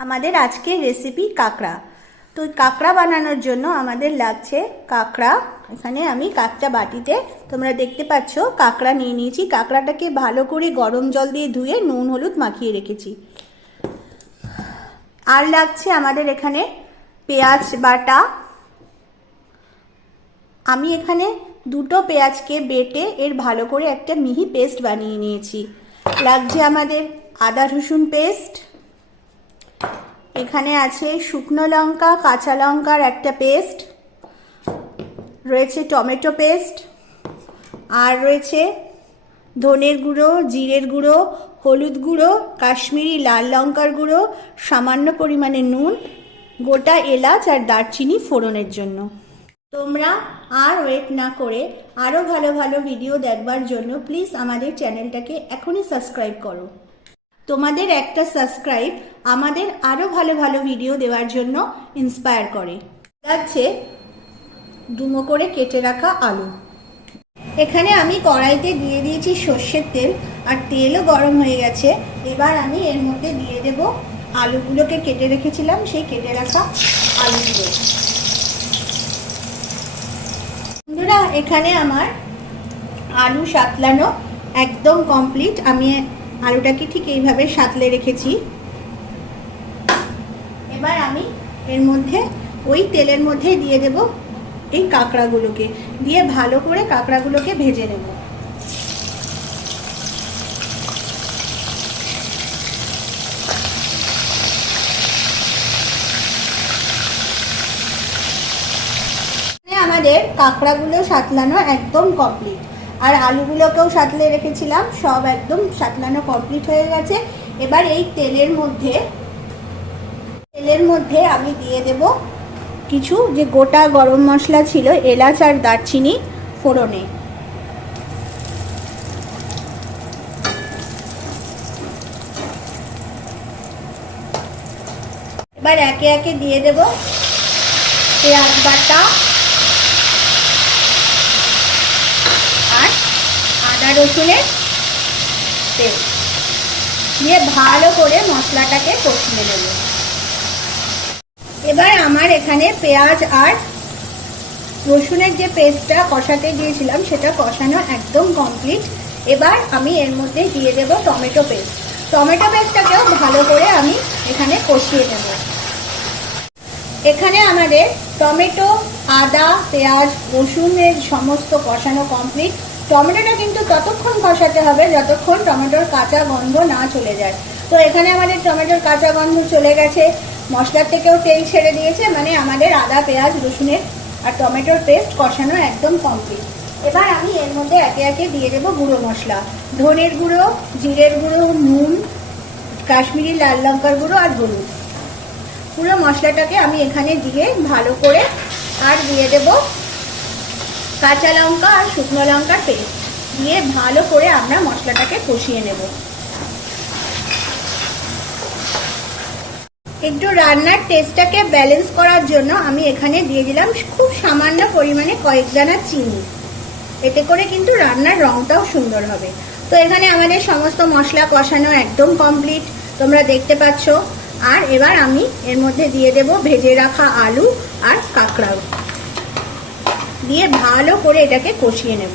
আমাদের আজকের রেসিপি কাঁকড়া। তো কাঁকড়া বানানোর জন্য আমাদের লাগছে কাঁকড়া। এখানে আমি কাঁচটা বাটিতে, তোমরা দেখতে পাচ্ছ, কাঁকড়া নিয়ে নিয়েছি। কাঁকড়াটাকে ভালো করে গরম জল দিয়ে ধুয়ে নুন, হলুদ মাখিয়ে রেখেছি। আর লাগছে আমাদের এখানে পেঁয়াজ বাটা। আমি এখানে দুটো পেঁয়াজকে বেটে এর ভালো করে একটা মিহি পেস্ট বানিয়ে নিয়েছি। লাগছে আমাদের আদা রসুন পেস্ট। এখানে আছে শুকনো লঙ্কা, কাঁচা লঙ্কার একটা পেস্ট, রয়েছে টমেটো পেস্ট, আর রয়েছে ধনের গুঁড়ো, জিরের গুঁড়ো, হলুদ গুঁড়ো, কাশ্মীরি লাল লঙ্কার গুঁড়ো, সামান্য পরিমাণে নুন, গোটা এলাচ আর দারচিনি ফোড়নের জন্য। তোমরা আর ওয়েট না করে আরও ভালো ভালো ভিডিও দেখবার জন্য প্লিজ আমাদের চ্যানেলটাকে এখনই সাবস্ক্রাইব করো। তোমাদের একটা সাবস্ক্রাইব আমাদের আরও ভালো ভালো ভিডিও দেওয়ার জন্য ইন্সপায়ার করে। যাচ্ছে ডুমো করে কেটে রাখা আলু। এখানে আমি কড়াইতে দিয়ে দিয়েছি সর্ষের তেল, আর তেলও গরম হয়ে গেছে। এবার আমি এর মধ্যে দিয়ে দেব আলুগুলোকে কেটে রেখেছিলাম, সেই কেটে রাখা আলুগুলো। বন্ধুরা, এখানে আমার আলু সাতলানো একদম কমপ্লিট আমি আলুটাকে ঠিক এইভাবে সাতলে রেখেছি? এবার আমি এর মধ্যে, ওই তেলের মধ্যে দিয়ে দেব এই কাঁকড়াগুলোকে। দিয়ে ভালো করে কাঁকড়াগুলোকে ভেজে নেব। আমাদের কাঁকড়াগুলো সাতলানো একদম কমপ্লিট আর আলুগুলোকেও সাতলে রেখেছিলাম, সব একদম সাতলানো কমপ্লিট হয়ে গেছে। এবার এই তেলের মধ্যে তেলের মধ্যে আমি দিয়ে দেব কিছু যে গোটা গরম মশলা ছিল, এলাচ আর দারচিনি ফোড়নে। এবার একে একে দিয়ে দেব পেঁয়াজ বাটা আর আদা রসুনের তেল। দিয়ে ভালো করে মশলাটাকে কষিয়ে নেব। এবার আমার এখানে পেঁয়াজ আর রসুনের যে পেস্টটা কষাতে দিয়েছিলাম, সেটা কষানো একদম কমপ্লিট এবার আমি এর মধ্যে দিয়ে দেব টমেটো পেস্ট। টমেটো পেস্টটাকেও ভালো করে আমি এখানে কষিয়ে নেব। এখানে আমাদের টমেটো, আদা, পেঁয়াজ, রসুনের সমস্ত কষানো কমপ্লিট টমেটোটা কিন্তু ততক্ষণ কষাতে হবে যতক্ষণ টমেটোর কাঁচা গন্ধ না চলে যায়। তো এখানে আমাদের টমেটোর কাঁচা গন্ধ চলে গেছে। মশলার থেকেও তেল ছেড়ে দিয়েছে মানে আমাদের আদা, পেঁয়াজ, রসুনের আর টমেটোর পেস্ট কষানো একদম কমপ্লিট এবার আমি এর মধ্যে একে একে দিয়ে দেবো গুঁড়ো মশলা। ধনের গুঁড়ো, জিরের গুঁড়ো, নুন, কাশ্মীরি লাল লঙ্কার গুঁড়ো আর হলুদ। পুরো মশলাটাকে আমি এখানে দিয়ে ভালো করে আর দিয়ে দেব কাঁচা লঙ্কা আর শুকনো লঙ্কার পেস্ট দিয়ে ভালো করে আমরা মশলাটাকে কষিয়ে নেব। একটু রান্নার টেস্টটাকে ব্যালেন্স করার জন্য আমি এখানে দিয়ে দিলাম খুব সামান্য পরিমাণে কয়েক দানা চিনি। এতে করে কিন্তু রান্নার রংটাও সুন্দর হবে। তো এখানে আমাদের সমস্ত মশলা কষানো একদম কমপ্লিট তোমরা দেখতে পাচ্ছ। আর এবার আমি এর মধ্যে দিয়ে দেব ভেজে রাখা আলু আর কাঁকড়াও। দিয়ে ভালো করে এটাকে কষিয়ে নেব।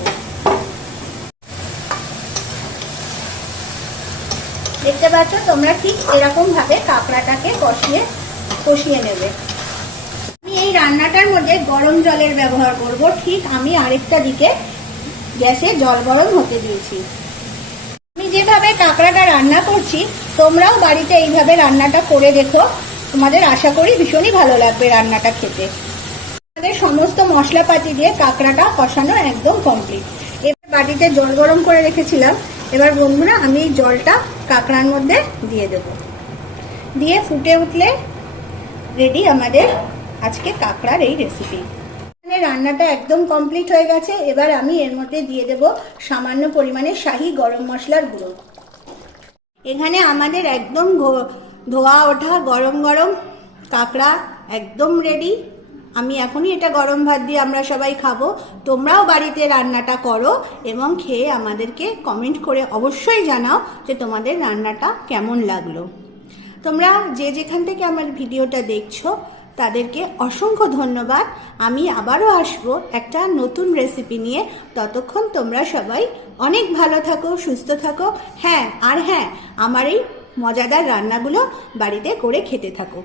দেখতে পাচ্ছ তোমরা ঠিক এরকম ভাবে কাঁকড়াটাকে কষিয়ে কষিয়ে নেবে। আমি এই রান্নাটার মধ্যে গরম জলের ব্যবহার করব। ঠিক আমি আরেকটা দিকে গ্যাসে জল গরম হতে দিয়েছি। আমি যেভাবে কাঁকড়াটা রান্না করছি, তোমরাও বাড়িতে এইভাবে রান্নাটা করে দেখো। তোমাদের আশা করি ভীষণই ভালো লাগবে রান্নাটা খেতে। সমস্ত মশলাপাতি দিয়ে কাঁকড়াটা কষানো একদম কমপ্লিট এবার বাটিতে জল গরম করে রেখেছিলাম। এবার বন্ধুরা, আমি এই জলটা কাঁকড়ার মধ্যে দিয়ে দেব। দিয়ে ফুটে উঠলে রেডি আমাদের আজকে কাঁকড়ার এই রেসিপি এখানে রান্নাটা একদম কমপ্লিট হয়ে গেছে। এবার আমি এর মধ্যে দিয়ে দেব সামান্য পরিমাণে শাহি গরম মশলার গুঁড়ো। এখানে আমাদের একদম ধোয়া ওঠা গরম গরম কাঁকড়া একদম রেডি আমি এখনই এটা গরম ভাত দিয়ে আমরা সবাই খাব। তোমরাও বাড়িতে রান্নাটা করো এবং খেয়ে আমাদেরকে কমেন্ট করে অবশ্যই জানাও যে তোমাদের রান্নাটা কেমন লাগল। তোমরা যে যেখান থেকে আমার ভিডিওটা দেখছ, তাদেরকে অসংখ্য ধন্যবাদ। আমি আবারও আসব একটা নতুন রেসিপি নিয়ে। ততক্ষণ তোমরা সবাই অনেক ভালো থাকো, সুস্থ থাকো। হ্যাঁ আর হ্যাঁ আমার এই মজাদার রান্নাগুলো বাড়িতে করে খেতে থাকো।